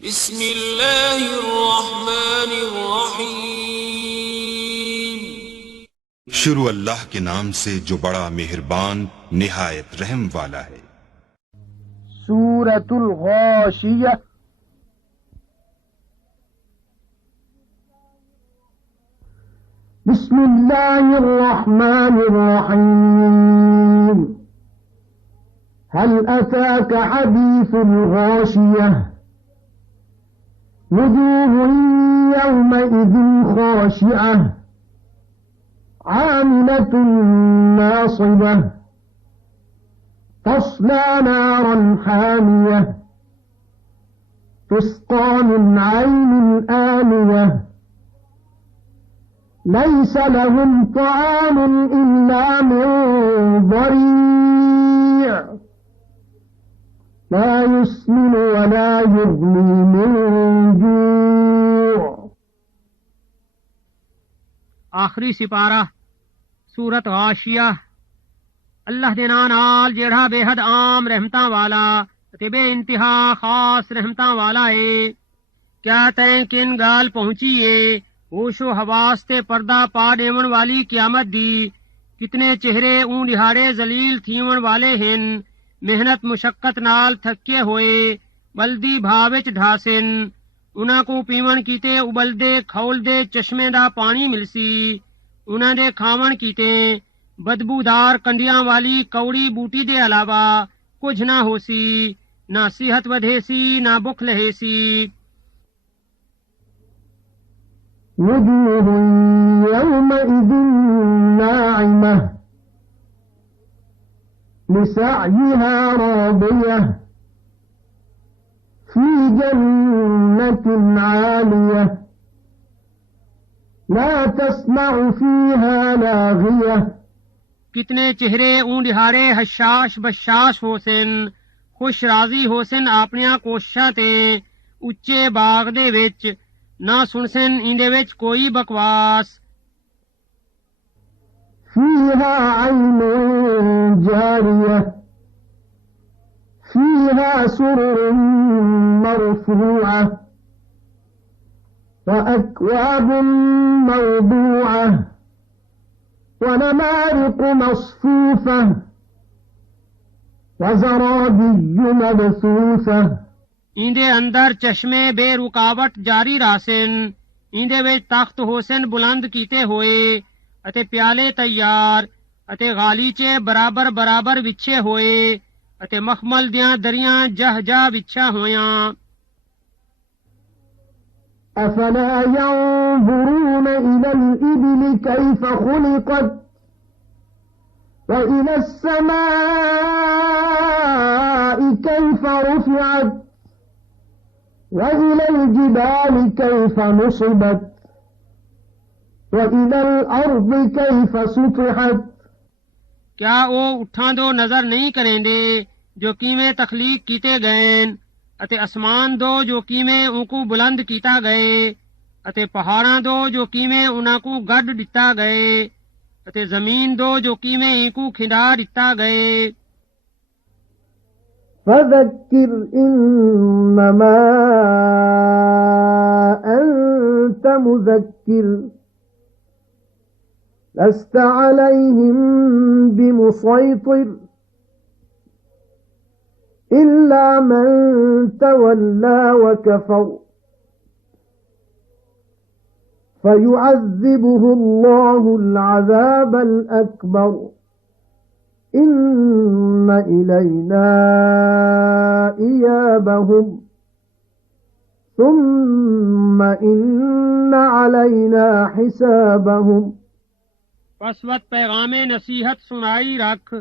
बिस्मिल्लाहिर्रहमानिर्रहीम। शुरू अल्लाह के नाम से जो बड़ा मेहरबान निहायत रहम वाला है। सूरतुल गाशिया। बिस्मिल्लाहिर्रहमानिर्रहीम। हल अताक हदीसुल गाशिया। वुजूहुन यौमइज़िन खाशिअह आमिलतुन नासिबह तस्ला नारन हामियह तुस्क़ा मिन ऐनिन आनियह लैस लहुम तआमुन इल्ला मिन ज़री' ला युस्मिनु वला युग़नी मिन जू'। आखिरी सिपारा सूरत गाशिया। अल्लाह दे नां नाल जेड़ा बेहद आम रहमतां वाला ते बेइंतहा खास रहमतां वाला है। क्या तैं किन गाल पहुंची है होशो हवास ते पर्दा पा देवण वाली क्यामत दी। कितने चेहरे ऊं दिहाड़े जलील थीवण वाले हैं। मेहनत मुशक्कत नाल थके होए बल्दी भाव विच ढासिन। उन्हां को पीवण कीते उबलदे खौलदे चश्मे दा पानी मिलसी। उन्हां दे खावण कीते बदबूदार कंडियां वाली कौड़ी बूटी दे अलावा कुछ ना होसी। ना सेहत वधेसी ना भुख लहेसी। वजूहुन यौमइज़िन नाइमह लिसअयिहा रादियह फी जन्नतिन आलियह ला तस्मअु फीहा लागियह। कितने चेहरे ऊं दिहाड़े हशाश बशाश होसन खुश राजी होसन अपनियां कोशिशां ते उच्चे बाग दे विच ना सुनसन इंदे विच कोई बकवास। फीहा ऐनुन जारियह फीहा सुरुरुन मरफूअह व अक्वाबुन मवदूअह ونمارق مصفوفة وزرابي مبثوثة। इंदे अंदर चश्मे बेरुकावट जारी रासन। इंदे विच तख्त होसन बुलंद कीते होए अते प्याले तैयार अते गालीचे बराबर बराबर विछे होए अते मखमल दियां दरियां जह जा विछा होयां। أفلا ينظرون إلى الإبل كيف خلقت وإلى السماء كيف رفعت وإلى الجبال كيف نصبت وإلى الأرض كيف سطحت। क्या ओ उठां दो नजर नहीं करेंदे जो कीमें तखलीक कीते गए अते आसमान दो जो कीमें उनको बुलंद कीता गए अते पहाड़ां दो जो कीमें उन्हां को गढ़ दिता गए अते जमीन दो जो कीमें इनको खिंडा दिता गए। فذكر إنما أنت مذكر لست عليهم بمسيطر إلا من تولى وكفر فيعذبه الله العذاب الأكبر إن إلينا إيابهم ثم إن علينا حسابهم। पसवत पैगामे नसीहत सुनाई रख।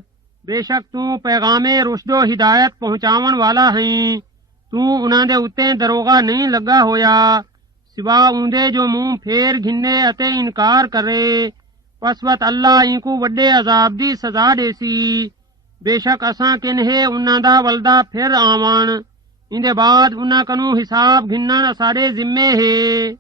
बेशक तू पैगामे रुशदो हिदायत पहुंचावन वाला है। तू उन्हां दे उत्ते दरोगा नहीं लगा होया सिवा ऊंदे जो मुंह फेर घिन्ने अते इनकार करे। पसवत अल्लाह इनको वड्डे अजाब दी सजा देसी। बेशक असां किन्हे उन्हां दा वलदा फिर आवन। इंदे बाद उन्हां कनू हिसाब घिन्नण असाडे जिम्मे है।